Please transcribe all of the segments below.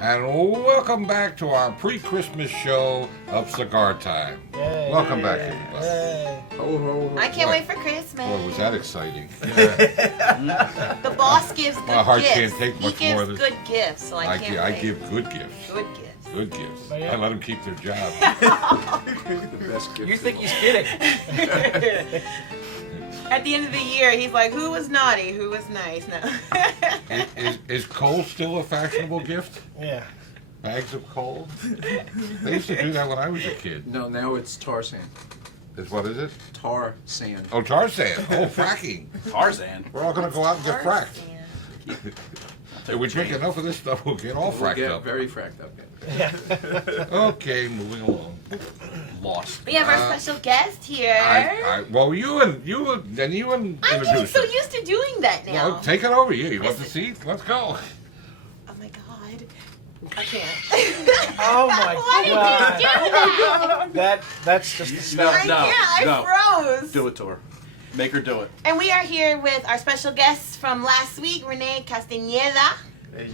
And welcome back to our pre-Christmas show of Cigar Time. Yay. Welcome back, everybody. Yay. Ho, ho, ho. I can't wait for Christmas. Boy, was that exciting. The boss gives good My heart gifts. can't take much he more gives of this. good gifts, so I can't I wait. give good gifts. Good gifts. Good gifts. Oh, yeah. I let them keep their job. The best gift. You think he's kidding? At the end of the year, he's like, who was naughty? Who was nice? No. Is coal still a fashionable gift? Yeah. Bags of coal? They used to do that when I was a kid. No, now it's tar sand. What is it? Tar sand. Oh, tar sand. Oh, fracking. Tarzan. We're all going to go out and get fracked. Tarzan. If we drink enough of this stuff, we'll get all We'll fracked get up. very fracked up. Okay, moving along. Lost. We have our special guest here. Well, you I'm getting introduce so her. used to doing that now. Well, take it over. You want the seat? Let's go. Oh my god. I can't. Oh my Why god. did you do that? That's just a No, start. I no, can't. no. I froze. Do it to her. Make her do it. And we are here with our special guests from last week, Rene Castañeda.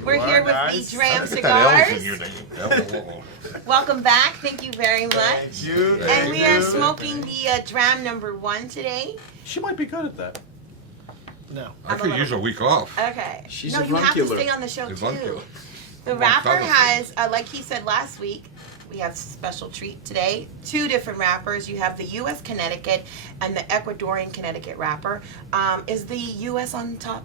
We're here with the Dram Look at that L's in Cigars. your name. Welcome back. Thank you very much. Thank you. And we are smoking the Dram number 1 today. She might be good at that. No. I could use a week off. Okay. She's no, a you have to runcular. stay on the show Avuncular. too. The One wrapper fellow. has, like he said last week, we have a special treat today. 2 different wrappers. You have the U.S. Connecticut and the Ecuadorian Connecticut wrapper. Is the U.S. on top?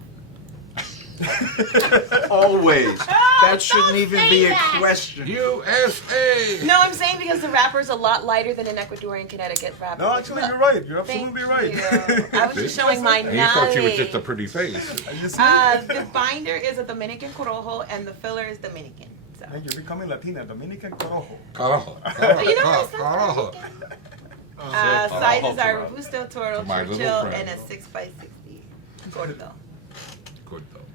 Always. That shouldn't don't even say be a that. question. USA. No, I'm saying because the wrapper's a lot lighter than an Ecuadorian Connecticut wrapper. No, actually, you're right. You're Thank absolutely right. you. I was just showing my He thought she was just a knowledge. pretty face. You see? The binder is a Dominican Corojo and the filler is Dominican. So. Hey, you're becoming Latina, Dominican Corojo. Carajo. You know what? Carajo. Sizes are Corojo. Robusto, Toro, My little Churchill, friend. and a 6x60. Gordo. Good though.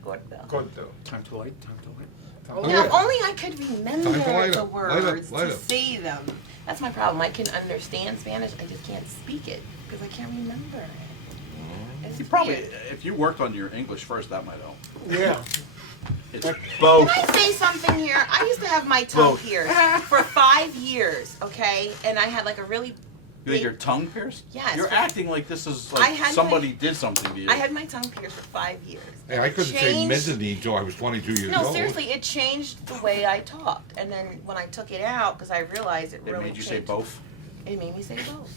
Gordo. Corto. Time to light. Time to light. Oh, Now, yeah. if only I could remember Time to light the up, light up, words light to up. say them. That's my problem. I can understand Spanish, I just can't speak it because I can't remember it. It's You probably, weird. if you worked on your English first, that might help. Yeah. It's Both. Can I say something here? I used to have my tongue Both. pierced for 5 years, okay? And I had like a really You had your tongue pierced? Yes. You're acting like this is I like had somebody my- did something to you. I had my tongue pierced for 5 years. Hey, I couldn't say Changed- mezzanine until I was 22 years No, old. seriously, it changed the way I talked. And then when I took it out, because I realized it It really made you say changed. both? It made me say both.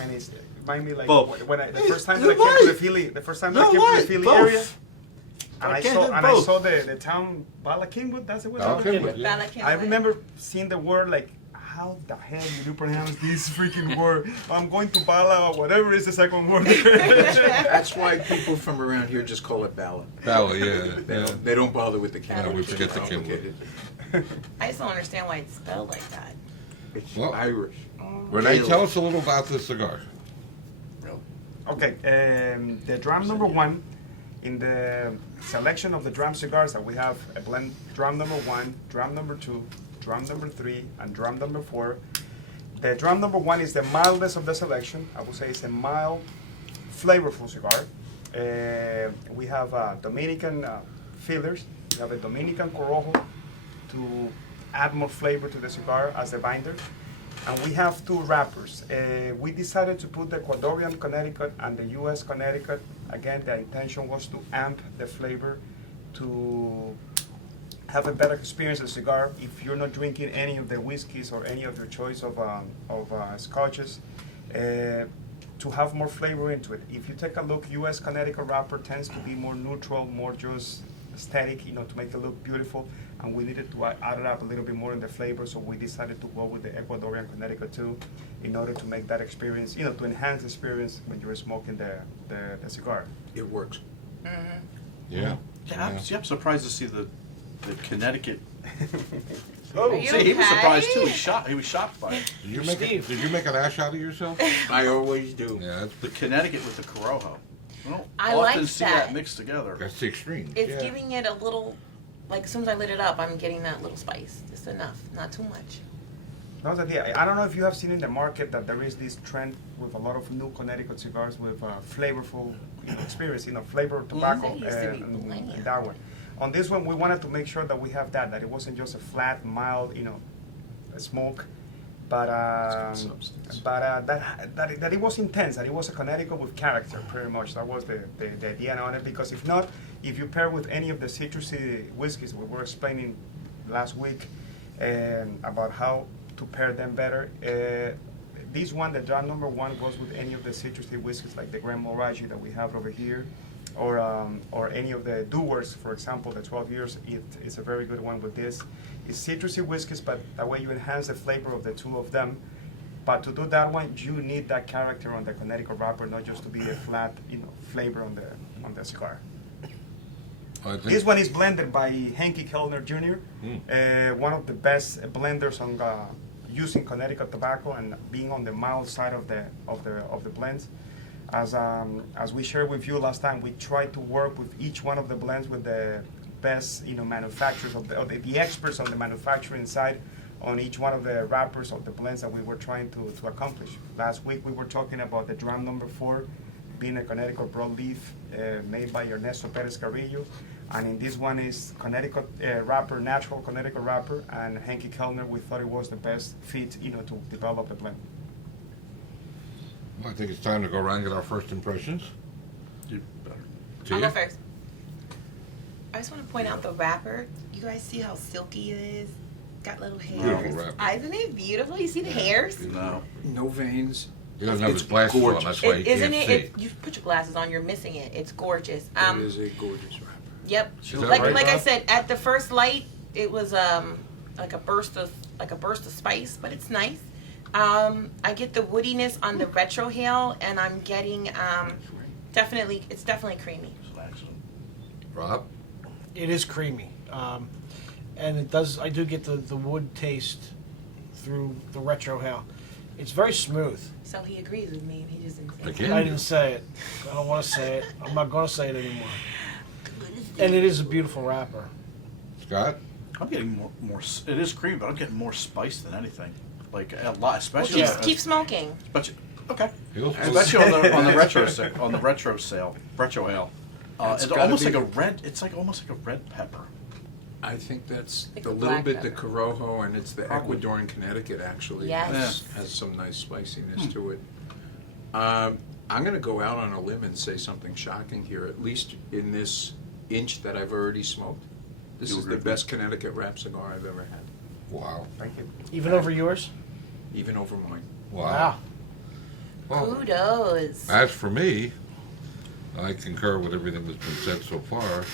And it's remind me like Both. when I the first time that I came to the Philly, the first time that I came to the Philly Both. area, and I I can't saw do and I both. saw the town Bala Kingwood. That's it. Bala Kingwood, yeah. Bala Kingwood. I remember seeing the word like, how the hell do you pronounce this freaking word? I'm going to Bala or whatever is the second word. That's why people from around here just call it ballad. Bella, yeah. They don't bother with the Yeah, Kimwood. we forget the Complicated. I just don't understand why it's spelled like that. It's Well- Irish. Renee, Really? tell us a little about this cigar. Okay, the Dram number 1, in the selection of the Dram cigars that we have a blend Dram number 1, Dram number 2, Dram number 3, and Dram number 4. The Dram number 1 is the mildest of the selection. I would say it's a mild, flavorful cigar. We have Dominican fillers. We have a Dominican Corojo to add more flavor to the cigar as the binder. And we have 2 wrappers. We decided to put the Ecuadorian Connecticut and the U.S. Connecticut. Again, the intention was to amp the flavor, to have a better experience of the cigar. If you're not drinking any of the whiskeys or any of your choice of scotches, to have more flavor into it. If you take a look, U.S. Connecticut wrapper tends to be more neutral, more just aesthetic, to make it look beautiful. And we needed to add it up a little bit more in the flavor, so we decided to go with the Ecuadorian Connecticut too, in order to make that experience, to enhance the experience when you're smoking the cigar. It works. Yeah. Yeah, I'm surprised to see the Connecticut. Are you See, he was okay? surprised too. He was shocked by it. Did Steve. did you make an ash out of yourself? I always do. Yeah, The Connecticut with the Corojo. I don't I often like see that. that mixed together. that's the extreme. It's Yeah. giving it a little, like as soon as I lit it up, I'm getting that little spice. Just enough, not too much. No, that, yeah, I don't know if you have seen in the market that there is this trend with a lot of new Connecticut cigars with flavorful experience, flavor tobacco, it used to be and millennia. that one. on this one, we wanted to make sure that we have that it wasn't just a flat, mild, smoke, but that it was intense, that it was a Connecticut with character, pretty much. That was the idea on it, because if not, if you pair with any of the citrusy whiskeys we were explaining last week about how to pair them better, this one, the Dram number 1, goes with any of the citrusy whiskeys like the Grand Moraji that we have over here, or any of the Doers, for example, the 12 years. It's a very good one with this. It's citrusy whiskeys, but that way you enhance the flavor of the two of them. But to do that one, you need that character on the Connecticut wrapper, not just to be a flat, flavor on the cigar. This one is blended by Henke Kellner Jr., one of the best blenders on using Connecticut tobacco and being on the mild side of the blends. As we shared with you last time, we tried to work with each one of the blends with the best manufacturers of the experts on the manufacturing side on each one of the wrappers of the blends that we were trying to accomplish. Last week we were talking about the Dram number 4 being a Connecticut broadleaf made by Ernesto Perez Carrillo, and in this one is Connecticut wrapper, natural Connecticut wrapper, and Henke Kellner. We thought it was the best fit to develop the blend. Well, I think it's time to go around and get our first impressions. You better. I'll Tia? go first. I just want to point out the wrapper. You guys see how silky it is? Got little hairs. Beautiful wrapper. Isn't it beautiful? You see the hairs? No. No veins. He doesn't have It's his glasses on, gorgeous. that's why he Isn't can't it? see. You put your glasses on, you're missing it. It's gorgeous. It is a gorgeous wrapper. Yep. Is that Like right, I Bob? said, at the first light, it was like a burst of spice, but it's nice. I get the woodiness on the retrohale, and I'm getting it's definitely creamy. Rob? It is creamy, and it does. I do get the wood taste through the retrohale. It's very smooth. So he agrees with me, and he just didn't say it. Again? I didn't say it. I don't want to say it. I'm not going to say it anymore. And it is a beautiful wrapper. Scott? I'm getting more. It is creamy, but I'm getting more spice than anything. Like a lot, Well, especially. keep smoking. Okay. He'll Especially on the retro retro ale. It's It's gotta almost be- like a red. It's like almost like a red pepper. I think that's Like a the little black bit the pepper. Corojo, and it's the Probably. Ecuadorian Connecticut actually. Yes. Has some nice spiciness to it. I'm going to go out on a limb and say something shocking here, at least in this inch that I've already smoked. This You is agree the with me? best Connecticut wrap cigar I've ever had, Wow. Thank you. Even over yours? even over mine. Wow. Well, Kudos. as for me, I concur with everything that's been said so far,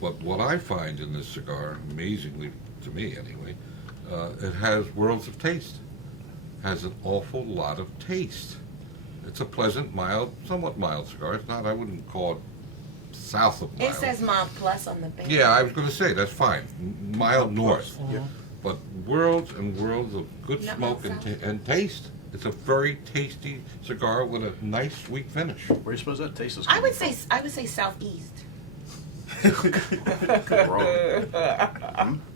but what I find in this cigar, amazingly to me anyway, it has worlds of taste. Has an awful lot of taste. It's a pleasant, mild, somewhat mild cigar. It's not, I wouldn't call it south of mild. It says mild plus on the bag. Yeah, I was going to say, that's fine. Mild north. Yeah. But worlds and worlds of good Not smoke mild and taste. It's a very tasty cigar with a nice, sweet finish. Where do you suppose that taste is? I coming would say southeast. Corojo.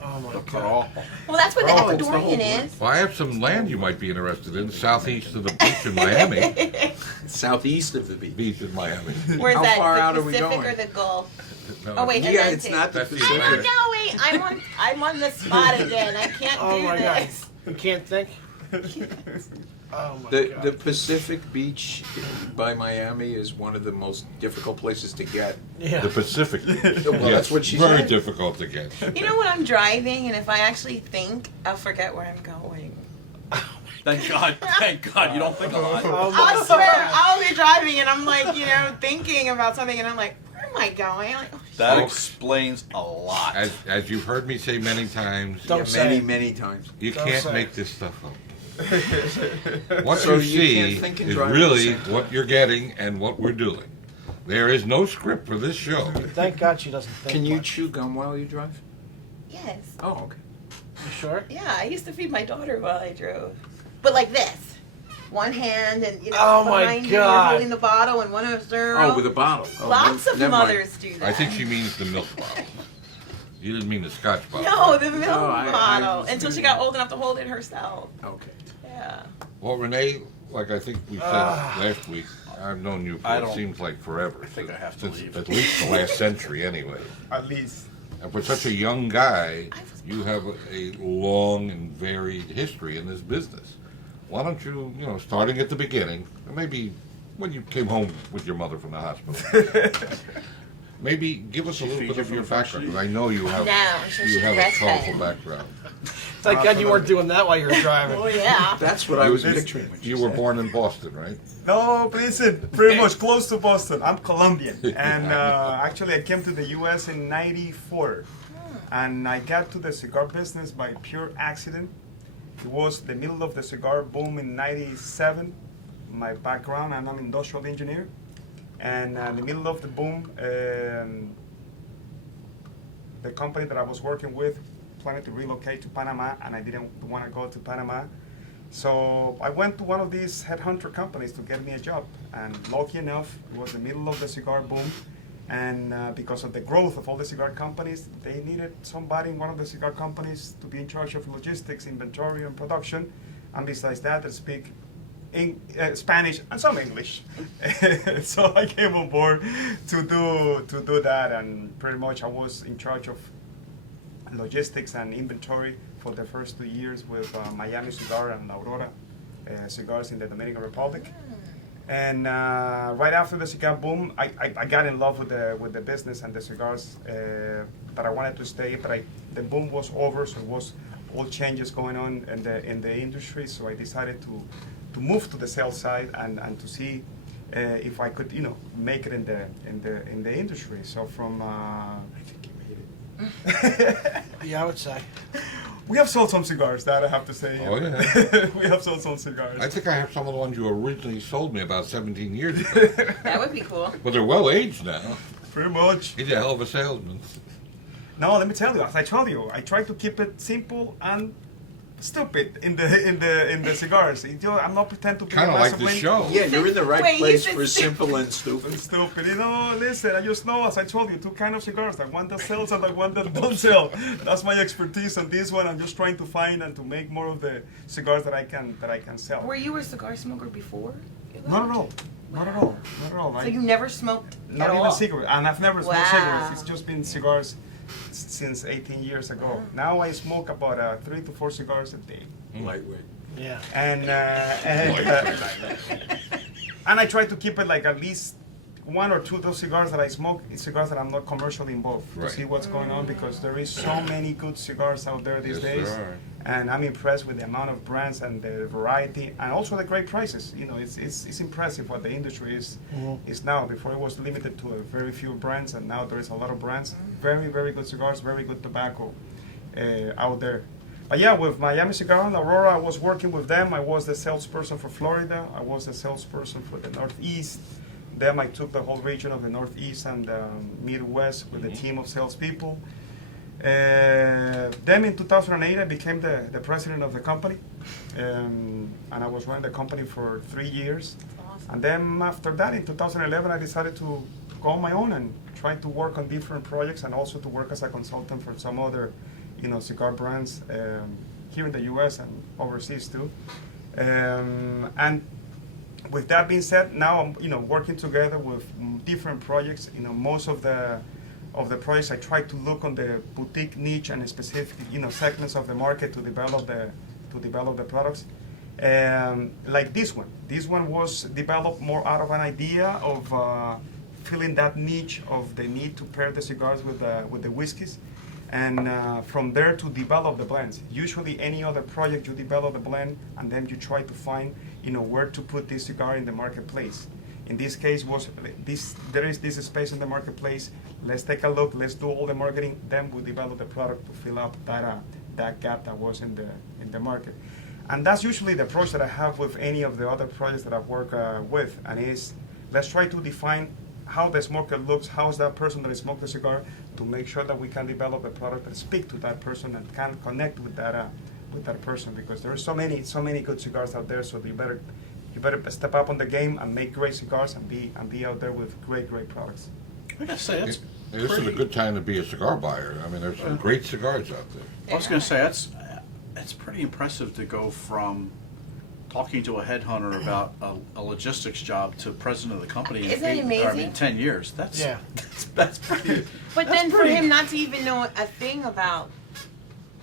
Oh my The god. Corojo. Well, that's where the Oh, it's the whole Ecuadorian is. Well, I have some land you might be interested in, southeast of the beach in Miami. Southeast of the beach. Beach in Miami. Where's How that? far the out are we Pacific going? or the Gulf? No, Oh wait, Yeah, Atlantic. it's not the That's the I Pacific. don't know. Wait, I'm on the spot again. I can't Oh do my god. this. You can't think? Oh my The god. Pacific Beach by Miami is one of the most difficult places to get. Yeah. The Pacific. Well, that's what she very said. difficult to get. You know when I'm driving and if I actually think, I'll forget where I'm going. Thank God. Thank God. You don't think a lot. Oh my I swear, God. I'll be driving and I'm like, thinking about something and I'm like, where am I going? I'm like, oh, That Folks, explains a lot. As you've heard me say many times, Don't Yeah, say many, it. many times. you Don't can't say make it. this stuff up. What So you you can't see think and is drive at the really same time. what you're getting and what we're doing. There is no script for this show. Thank God she doesn't think Can you much. chew gum while you drive? yes. Oh, okay. You sure? Yeah, I used to feed my daughter while I drove. But like this. One hand and, Oh my behind you, you're God. holding the bottle and one of us Oh, with a bottle. Oh, Lots of never mind. mothers do that. I think she means the milk bottle. You didn't mean the Scotch bottle. No, the milk Oh, I bottle. was Until she thinking- got old enough to hold it herself. Okay. Yeah. Well, Rene, like I think we said last week, I've known you for I it don't- seems like forever. I think I have to Since leave. At least the last century, anyway. At least. And for such a young guy, you have a long and varied history in this business. Why don't you, starting at the beginning, or maybe when you came home with your mother from the hospital, maybe give us a little bit of your background, because I know you have you have a colorful background. Thank God you weren't doing that while you were driving. Oh yeah. That's what I was picturing when You were born in Boston, right? No, listen, pretty much close to Boston. I'm Colombian, and actually I came to the U.S. in '94, and I got to the cigar business by pure accident. It was the middle of the cigar boom in '97. My background, I'm an industrial engineer, and in the middle of the boom, the company that I was working with planning to relocate to Panama, and I didn't want to go to Panama. So I went to one of these headhunter companies to get me a job, and lucky enough, it was the middle of the cigar boom, and because of the growth of all the cigar companies, they needed somebody in one of the cigar companies to be in charge of logistics, inventory, and production, and besides that, they speak Spanish and some English. So I came on board to do that, and pretty much I was in charge of logistics and inventory for the first 2 years with Miami Cigar and La Aurora cigars in the Dominican Republic. And right after the cigar boom, I got in love with the business and the cigars, but I wanted to stay. But the boom was over, so it was all changes going on in the industry. So I decided to move to the sales side and to see if I could, make it in the industry. So from I think you made it. Yeah, I would say. we have sold some cigars, that I have to say. Oh, yeah. We have sold some cigars. I think I have some of the ones you originally sold me about 17 years ago. That would be cool. But they're well aged now. Pretty much. He's a hell of a salesman. No, let me tell you. As I told you, I try to keep it simple and stupid in the cigars. I'm not pretend to be Kind of a like massive the lady. show. Yeah, you're in the right Wait, you place said for sim- simple and stupid. And stupid. Listen, I just know, as I told you, two kind of cigars. The one that sells and the one that don't sell. That's my expertise on this one. I'm just trying to find and to make more of the cigars that I can sell. Were you a cigar smoker before? Not at all. Not at all. Not at all. So you never smoked Not at even all? cigarettes, and I've never smoked Wow. cigarettes. It's just been cigars since 18 years ago. Now I smoke about 3 to 4 cigars a day, Lightweight. Yeah. and and I try to keep it like at least 1 or 2 of those cigars that I smoke is cigars that I'm not commercially involved to Right. see what's going on, because there is so many good cigars out there these Yes, days, there are. and I'm impressed with the amount of brands and the variety, and also the great prices. It's impressive what the industry is now. Before it was limited to a very few brands, and now there is a lot of brands. Very, very good cigars, very good tobacco out there. But yeah, with Miami Cigar and Aurora, I was working with them. I was the salesperson for Florida. I was the salesperson for the Northeast. Then I took the whole region of the Northeast and Midwest with a team of salespeople. Then in 2008, I became the president of the company, and I was running the company for 3 years. Awesome. And then after that, in 2011, I decided to go on my own and try to work on different projects, and also to work as a consultant for some other, cigar brands here in the U.S. and overseas too. And with that being said, now I'm working together with different projects. Most of the projects I try to look on the boutique niche and specific segments of the market to develop the products. Like this one. This one was developed more out of an idea of filling that niche of the need to pair the cigars with the whiskeys, and from there to develop the blends. Usually any other project, you develop the blend and then you try to find where to put this cigar in the marketplace. In this case there is this space in the marketplace. Let's take a look, let's do all the marketing, then we develop the product to fill up that gap that was in the market. And that's usually the approach that I have with any of the other projects that I've worked with, and is let's try to define how the smoker looks, how's that person that smoked the cigar, to make sure that we can develop a product and speak to that person and can connect with that person, because there are so many good cigars out there. So you better step up on the game and make great cigars and be out there with great products. I gotta say, that's This is a good time to be a cigar buyer. I mean, there's some great cigars out there. I was gonna say, that's pretty impressive to go from talking to a headhunter about a logistics job to president of the company in Isn't it amazing? 10 years. That's Yeah. that's pretty. But that's then for pretty- him not to even know a thing about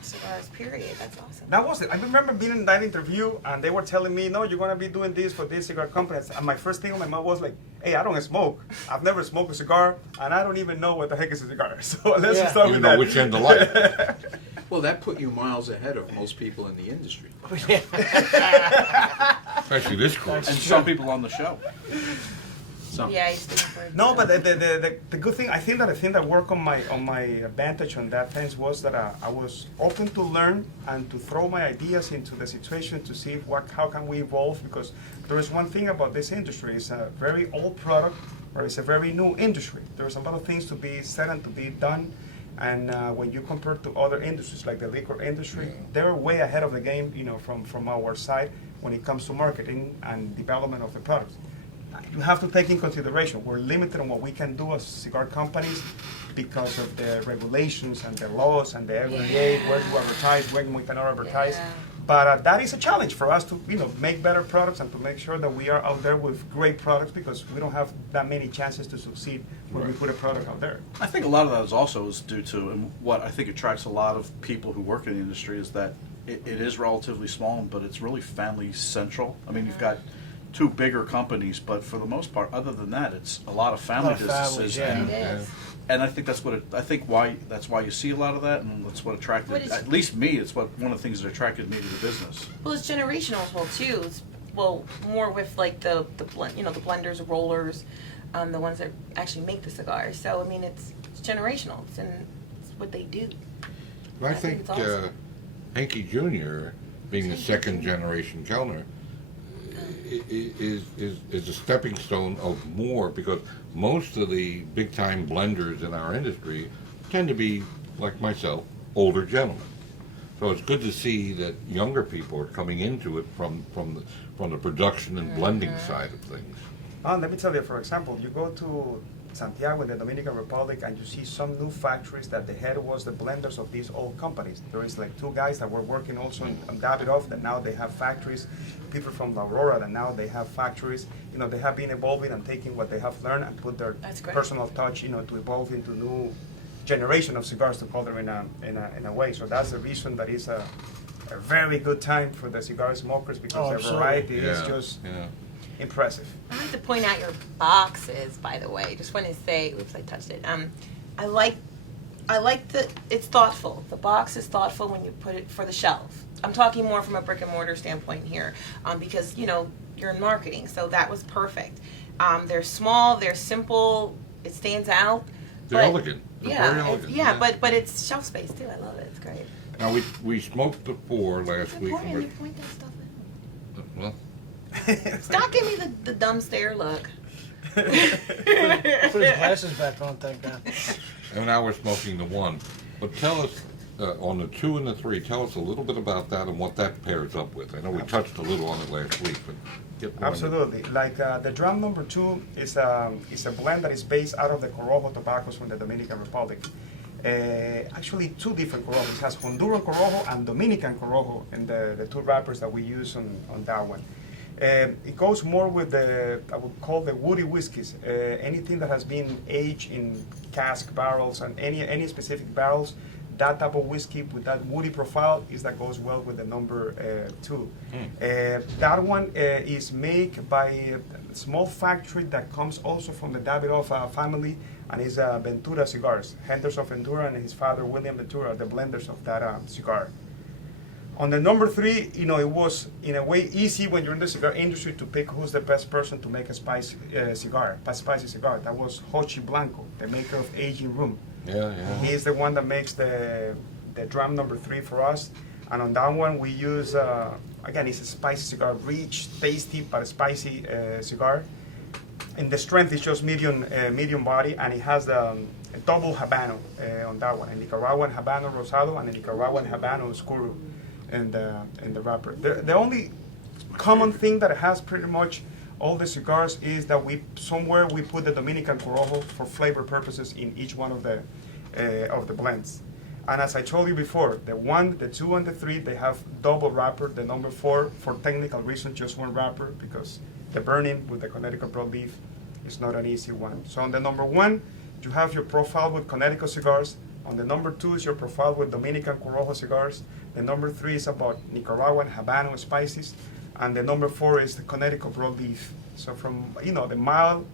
cigars, period, that's awesome. That was it. I remember being in that interview, and they were telling me, "No, you're gonna be doing this for this cigar company." And my first thing on my mind was like, "Hey, I don't smoke. I've never smoked a cigar, and I don't even know what the heck is a cigar." So let's Yeah. start You with know that. which end to like. Well, that put you miles ahead of most people in the industry. Especially this crew. and some people on the show. Some. Yeah, he's doing for No, but the good thing, I think that the thing that worked on my advantage on that sense was that I was open to learn and to throw my ideas into the situation to see how can we evolve, because there is one thing about this industry, it's a very old product or it's a very new industry. There's a lot of things to be said and to be done, and when you compare to other industries like the liquor industry, they're way ahead of the game, from our side when it comes to marketing and development of the products. You have to take in consideration we're limited on what we can do as cigar companies because of the regulations and the laws and the FDA, where to advertise, when we cannot advertise. Yeah. But that is a challenge for us to make better products and to make sure that we are out there with great products, because we don't have that many chances to succeed when we put a product out there. I think a lot of that is also due to, and what I think attracts a lot of people who work in the industry is that it is relatively small, but it's really family central. I mean, you've got two bigger companies, but for the most part, other than that, it's a lot of family A lot of families, businesses. yeah. And, It is. and I think that's that's why you see a lot of that, and that's what attracted, What is- at least me, it's one of the things that attracted me to the business. Well, it's generational as well too. It's, well, more with like the blend, the blenders, rollers, the ones that actually make the cigars. So I mean, it's generational. It's what they do. I I think think it's awesome. Hanky Jr., being a second generation Kellner, is a stepping stone of more, because most of the big time blenders in our industry tend to be, like myself, older gentlemen. So it's good to see that younger people are coming into it from the production and blending side of things. Let me tell you, for example, you go to Santiago in the Dominican Republic and you see some new factories that the head was the blenders of these old companies. There is like two guys that were working also on Davidoff that now they have factories. People from La Aurora that now they have factories. They have been evolving and taking what they have learned and put their That's great. personal touch, to evolve into new generation of cigars, to call them in a way. So that's the reason that it's a very good time for the cigar smokers, because Oh, the absolutely. variety is just impressive. I like to point out your boxes, by the way. Just want to say, oops, I touched it. I like it's thoughtful. The box is thoughtful when you put it for the shelf. I'm talking more from a brick and mortar standpoint here, because you're in marketing, so that was perfect. They're small, they're simple, it stands out. They're but- elegant. They're very elegant. Yeah, but it's shelf space too. I love it. It's great. Now, we smoked the 4 last It's week. important. And You point that stuff out. well, Stop giving me the dumb stare look. Put his glasses back on, thank God. and now we're smoking the 1. But tell us, on the 2 and the 3, tell us a little bit about that and what that pairs up with. I know we touched a little on it last week, but get more into it. Absolutely. Like the Dram number 2 is a blend that is based out of the Corojo tobaccos from the Dominican Republic. Actually, 2 different Corojos. It has Honduran Corojo and Dominican Corojo in the 2 wrappers that we use on that one. It goes more with I would call the woody whiskeys. Anything that has been aged in cask barrels and any specific barrels, that type of whiskey with that woody profile that goes well with the number 2. That one is made by a small factory that comes also from the Davidoff family, and is Ventura Cigars. Henderson Ventura and his father William Ventura are the blenders of that cigar. On the number 3, it was in a way easy when you're in the cigar industry to pick who's the best person to make a spicy cigar. That was Hochi Blanco, the maker of Aging Room. Yeah. He is the one that makes the Dram number 3 for us. And on that one we use, again, it's a spicy cigar, rich, tasty, but spicy cigar. And the strength is just medium body, and it has a double Habano on that one, a Nicaraguan Habano Rosado and a Nicaraguan Habano Oscuro in the wrapper. The only common thing that it has pretty much all the cigars is that we put the Dominican Corojo for flavor purposes in each one of the blends. And as I told you before, the 1, the 2, and the 3, they have double wrapper. The number 4, for technical reasons, just one wrapper, because the burning with the Connecticut broadleaf is not an easy one. So on the number 1, you have your profile with Connecticut cigars. On the number 2 is your profile with Dominican Corojo cigars. The number 3 is about Nicaraguan Habano spices. And the number 4 is the Connecticut broadleaf. So from, the mild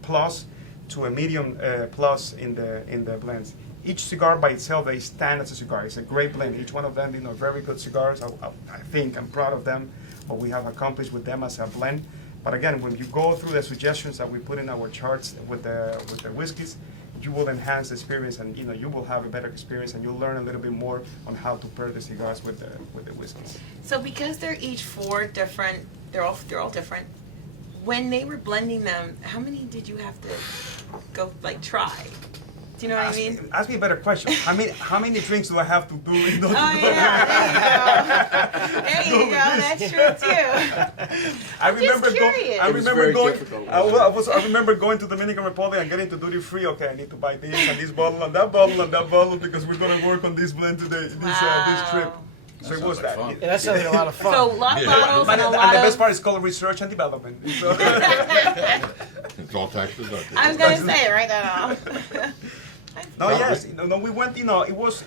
plus to a medium plus in the blends. Each cigar by itself, they stand as a cigar. It's a great blend. Each one of them, very good cigars. I think I'm proud of them, what we have accomplished with them as a blend. But again, when you go through the suggestions that we put in our charts with the whiskeys, you will enhance the experience, and you will have a better experience, and you'll learn a little bit more on how to pair the cigars with the whiskeys. So because they're each 4 different, they're all different. When they were blending them, how many did you have to go try? Do you know what I mean? Ask me a better question. How many drinks do I have to do? Oh yeah, there you go. That's true too. I remember curious. I It was remember very going. difficult. I remember going to Dominican Republic and getting to duty free. Okay, I need to buy this and this bottle and that bottle and that bottle because we're gonna work on this blend today, this trip. So it was sounds like that. fun. Yeah, that sounds like a lot of fun. So a lot of bottles But and a and lot the best of. part is called research and development. So It's all tax deducted. I was gonna say, write that off. no, yes, we went. It was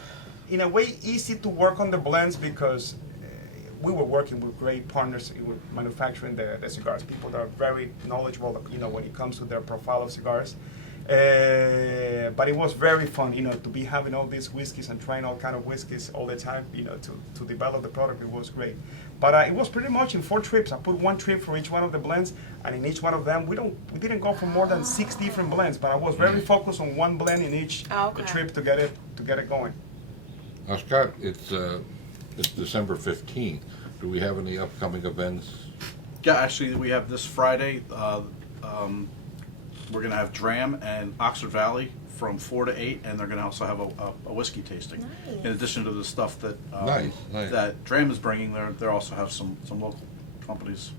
in a way easy to work on the blends because we were working with great partners with manufacturing the cigars. People that are very knowledgeable, when it comes to their profile of cigars. But it was very fun, to be having all these whiskeys and trying all kind of whiskeys all the time, to develop the product. It was great. But it was pretty much in 4 trips. I put 1 trip for each one of the blends, and in each one of them, we didn't go for more than 6 different blends. But I was very focused on 1 blend in each Okay. trip to get it going. Now, Scott, it's December 15th. Do we have any upcoming events? Yeah, actually, we have this Friday. We're going to have Dram and Oxford Valley from 4 to 8, and they're going to also have a whiskey tasting. Nice. In addition to the stuff that Nice. that Dram is bringing, they also have some local companies.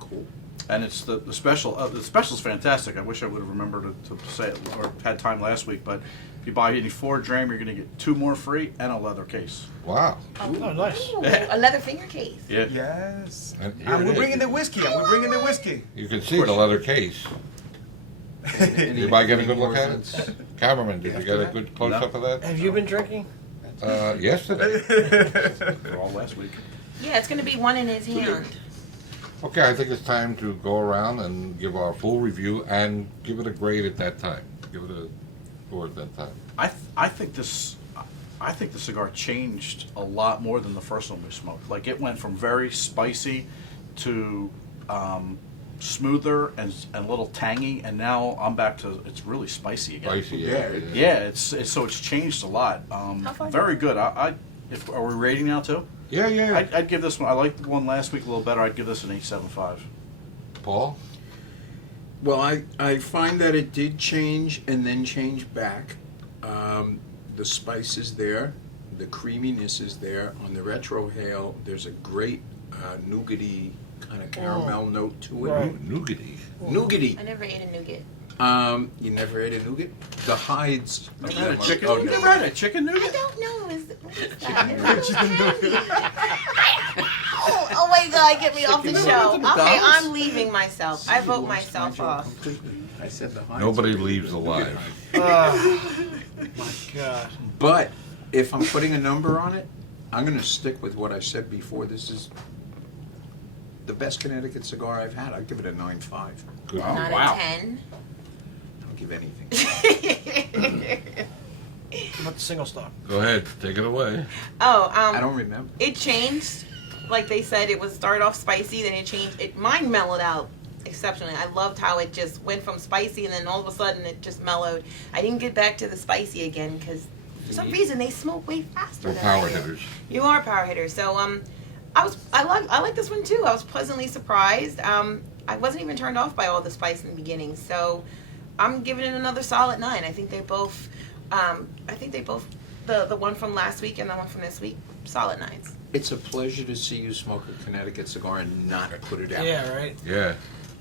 Cool. And it's the special. The special's fantastic. I wish I would have remembered to say it or had time last week. But if you buy any 4 Dram, you're going to get 2 more free and a leather case. Wow. Oh, nice. Ooh, a leather finger case. Yeah. Yes. And here And it we're is. bringing the whiskey. You can see the leather case. Did you get a good look at it? Cameraman, did you get a good close-up of that? Have you been drinking? Yesterday. For all last week. Yeah, it's gonna be one in his hand. Okay, I think it's time to go around and give our full review and give it a grade at that time. Give it a score at that time. I think the cigar changed a lot more than the first one we smoked. Like it went from very spicy to smoother and a little tangy, and now I'm back to it's really spicy again. Spicy, Yeah, Yeah, it's changed a lot. How far Very good. Are we rating now too? Yeah. I'd give this one. I liked the one last week a little better. I'd give this an 8.75. Paul? Well, I find that it did change and then change back. The spice is there, the creaminess is there. On the retro hail, there's a great nougaty kind of caramel note to it. Right. Nougaty. Nougaty. I never ate a nougat. You never ate a nougat? The hides. of Never had a them are- chicken. oh, You no. never had a chicken I nougat? don't know. What is that? Oh my God! Get me off the Chicken show. nuggets at Okay, McDonald's? I'm leaving myself. I vote myself off. Completely. I said the hides. Nobody are leaves the alive. nougat hides. My God. But if I'm putting a number on it, I'm going to stick with what I said before. This is the best Connecticut cigar I've had. I'd give it a 9.5. Good. Oh, Not wow. a 10. I don't give anything. How about the single stock? Go ahead, take it away. Oh, I don't remember. it changed. Like they said, it was started off spicy, then it changed. Mine mellowed out exceptionally. I loved how it just went from spicy, and then all of a sudden it just mellowed. I didn't get back to the spicy again because for some reason they smoke way faster. We're than power I do. hitters. You are power hitters. So I like this one too. I was pleasantly surprised. I wasn't even turned off by all the spice in the beginning. So I'm giving it another solid 9. I think they both. The one from last week and the one from this week, solid 9s. It's a pleasure to see you smoke a Connecticut cigar and not put it out. Yeah, right. Yeah.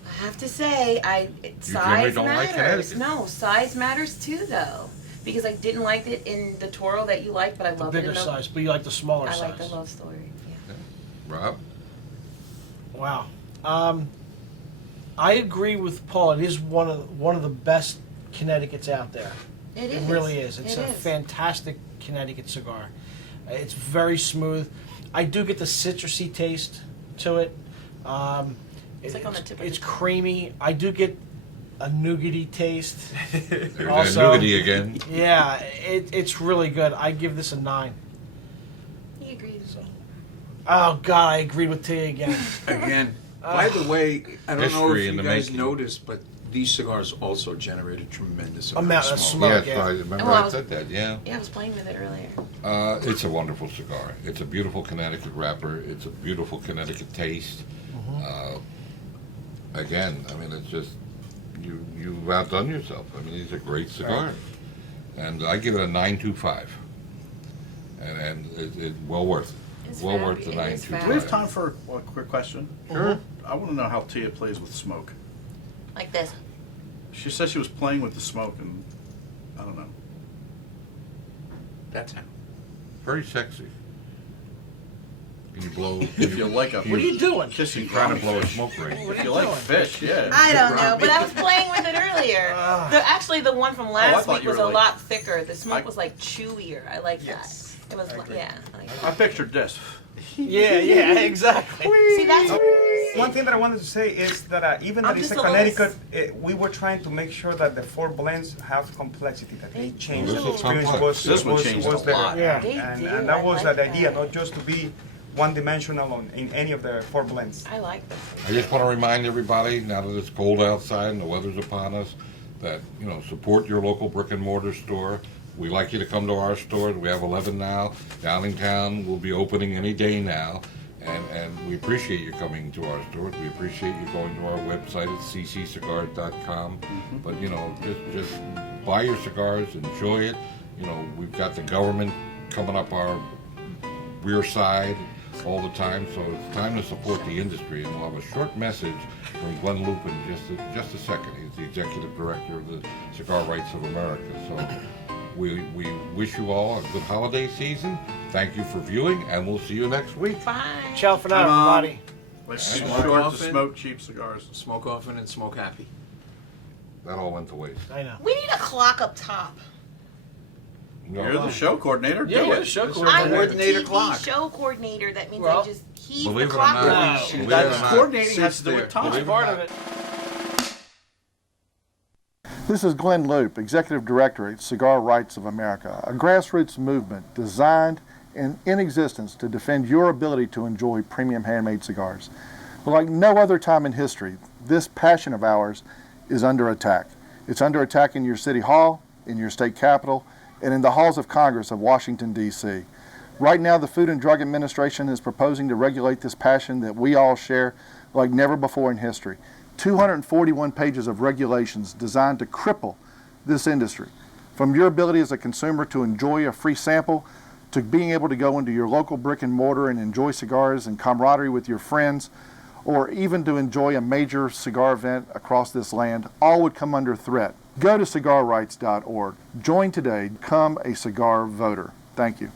I have to say, size generally don't like matters. Connecticut. No, size matters too, though. because I didn't like it in the Toro that you like, but I The loved it bigger in the. size, but you like the smaller I size. like the love story. Yeah. Rob? Wow. I agree with Paul. It is one of the best Connecticut's out there. It really is. It's It a is. fantastic Connecticut cigar. It's very smooth. I do get the citrusy taste to it. It's like on the tip of It's the tongue. creamy. I do get a nougaty taste. There's that Also- nougaty again. Yeah, it's really good. I give this a 9. He agreed. Oh God, I agreed with T again. Again, by the way, I don't know History if in you the guys making. noticed, but these cigars also generate a tremendous Amount of smoke. smoke. Yes, yeah. I remember Well, I said that, yeah. Yeah, I was playing with it earlier. It's a wonderful cigar. It's a beautiful Connecticut wrapper. It's a beautiful Connecticut taste. Again, I mean, it's just, you've outdone yourself. I mean, these are great cigars. And I give it a 925. And it's well worth it. It's Well fab- worth the it is 925. Do we have time for a quick question? Sure. I want to know how Tia plays with smoke. Like this. She said she was playing with the smoke, and I don't know. That's how. Very sexy. Can you blow? If you like a What are you doing? kissing You're trying to brownie blow a fish. smoke ring. What are If you you like doing? fish, yeah. I don't know, but I was playing with it earlier. Actually, the one from I last thought week you was were a like- lot thicker. The smoke I- was like chewier. I like Yes, that. It was, I agree. yeah. I like I that. pictured this. Yeah, exactly. See, that's One thing that I wanted to say is that even that I'm it's a just a little Connecticut, we were trying to make sure that the 4 blends have complexity, that they change. This The is experience complex. This one changed a there. lot. Yeah. They And do. that I was like the idea, that. not just to be one-dimensional in any of the 4 blends. I like that. I just want to remind everybody, now that it's cold outside and the weather's upon us, that, support your local brick and mortar store. We like you to come to our stores. We have 11 now. Downingtown will be opening any day now. And we appreciate you coming to our stores. We appreciate you going to our website at cccigars.com. But, just buy your cigars, enjoy it. We've got the government coming up our rear side all the time, so it's time to support the industry. And we'll have a short message from Glenn Lupin in just a second. He's the executive director of the Cigar Rights of America. So we wish you all a good holiday season. Thank you for viewing, and we'll see you next week. Bye. Ciao for now, everybody. Like Smoke short to often. smoke cheap cigars. Smoke often and smoke happy. That all went to waste. I know. We need a clock up top. No. You're the show coordinator. Yeah, Do you're it. the show I'm coordinator. the Coordinator TV clock. show coordinator. That means Well, I just heave believe the it or clock not, around. No. believe it That's or not, Coordinating has Sits to do there. with time. Believe it or Part not. of it. This is Glenn Loop, Executive Director at Cigar Rights of America, a grassroots movement designed and in existence to defend your ability to enjoy premium handmade cigars. But like no other time in history, this passion of ours is under attack. It's under attack in your city hall, in your state capitol, and in the halls of Congress of Washington, D.C. Right now, the Food and Drug Administration is proposing to regulate this passion that we all share like never before in history. 241 pages of regulations designed to cripple this industry. From your ability as a consumer to enjoy a free sample, to being able to go into your local brick and mortar and enjoy cigars and camaraderie with your friends, or even to enjoy a major cigar event across this land, all would come under threat. Go to cigarrights.org. Join today. Become a cigar voter. Thank you.